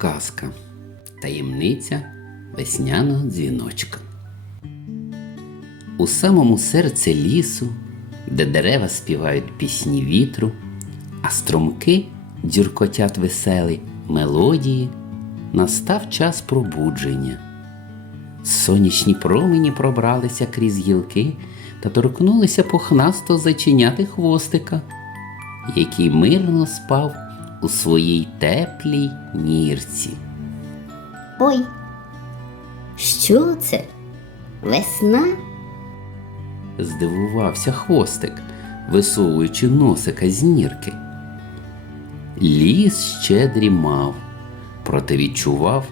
Казка. Таємниця весняного дзвіночка. У самому серці лісу, де дерева співають пісні вітру, а струмки дзюркотять веселі мелодії, настав час пробудження. Сонячні промені пробралися крізь гілки та торкнулися пухнасто зачиняти хвостика, який мирно спав у своїй теплій нірці. Ой, що це? Весна? Здивувався хвостик, висовуючи носика з нірки. Ліс ще дрімав, проте відчував,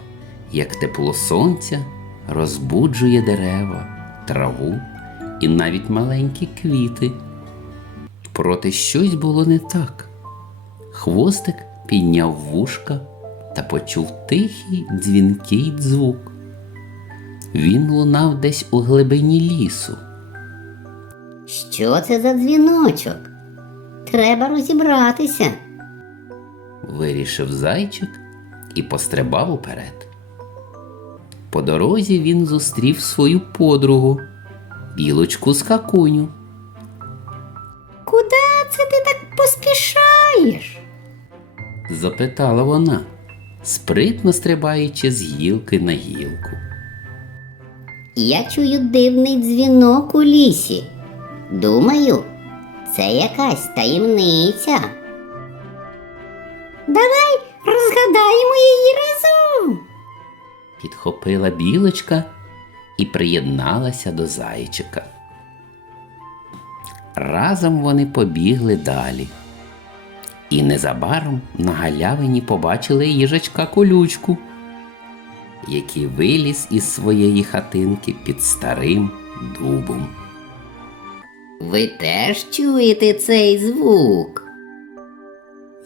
як тепло сонця розбуджує дерева, траву і навіть маленькі квіти. Проте щось було не так. Хвостик підняв вушка та почув тихий дзвінкий звук. Він лунав десь у глибині лісу. Що це за дзвіночок? Треба розібратися. Вирішив зайчик і пострибав уперед. По дорозі він зустрів свою подругу, білочку скакуню. Куди це ти так поспішаєш? Запитала вона, спритно стрибаючи з гілки на гілку. Я чую дивний дзвінок у лісі. Думаю, це якась таємниця. Давай розгадаємо її разом. Підхопила білочка і приєдналася до зайчика. Разом вони побігли далі. І незабаром на галявині побачили їжачка колючку, який виліз із своєї хатинки під старим дубом. Ви теж чуєте цей звук?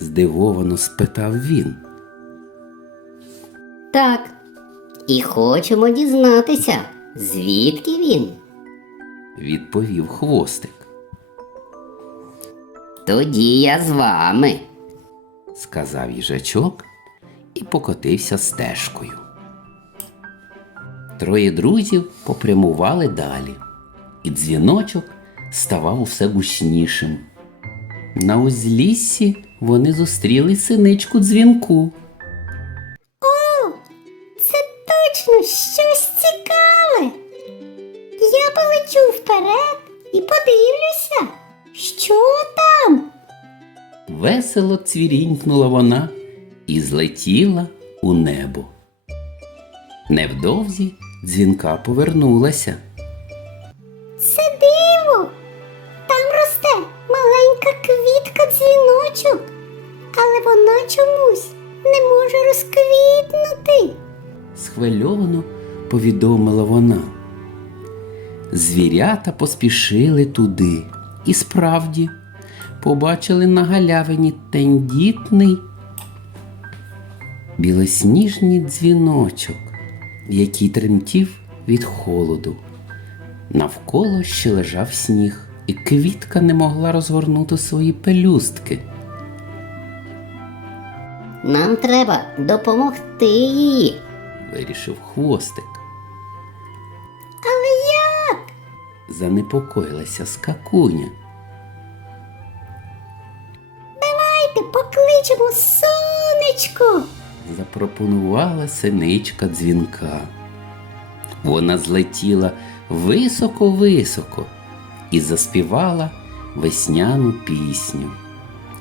Здивовано спитав він. Так. І хочемо дізнатися, звідки він. Відповів хвостик. Тоді я з вами. сказав їжачок і покотився стежкою. Троє друзів попрямували далі, і дзвіночок ставав усе гучнішим. На узліссі вони зустріли синичку дзвінку. О, Це точно щось цікаве. Я полечу вперед і подивлюся, що там. Весело цвірінькнула вона і злетіла у небо. Невдовзі дзвінка повернулася. Це диво. Там росте маленька квітка дзвіночок, але вона чомусь не може розквітнути. схвильовано повідомила вона. Звірята поспішили туди і справді побачили на галявині тендітний білосніжний дзвіночок, який тремтів від холоду. Навколо ще лежав сніг, і квітка не могла розгорнути свої пелюстки. Нам треба допомогти їй. Вирішив хвостик. Але як? Занепокоїлася скакуня. Запропонувала синичка дзвінка. Вона злетіла високо-високо і заспівала весняну пісню.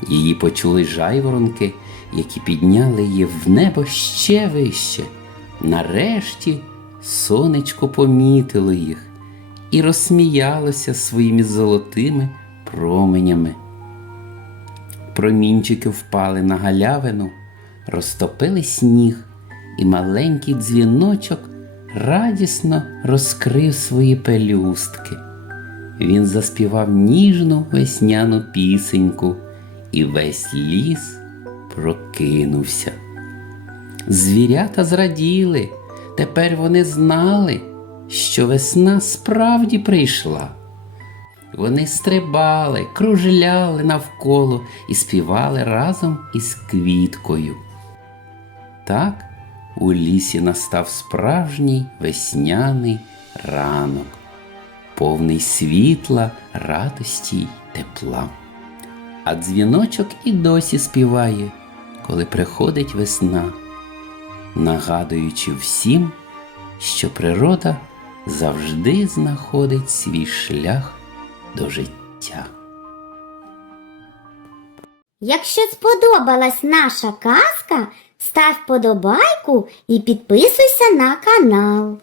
Її почули жайворонки, які підняли її в небо ще вище. Нарешті сонечко помітило їх і розсміялося своїми золотими променями. Промінчики впали на галявину, розтопили сніг, і маленький дзвіночок радісно розкрив свої пелюстки. Він заспівав ніжну весняну пісеньку, і весь ліс прокинувся. Звірята зраділи, тепер вони знали, що весна справді прийшла. Вони стрибали, кружляли навколо і співали разом із квіткою. Так у лісі настав справжній весняний ранок, повний світла, радості й тепла. А дзвіночок і досі співає, коли приходить весна, нагадуючи всім, що природа завжди знаходить свій шлях до життя. Якщо сподобалась наша казка, став подобайку і підписуйся на канал.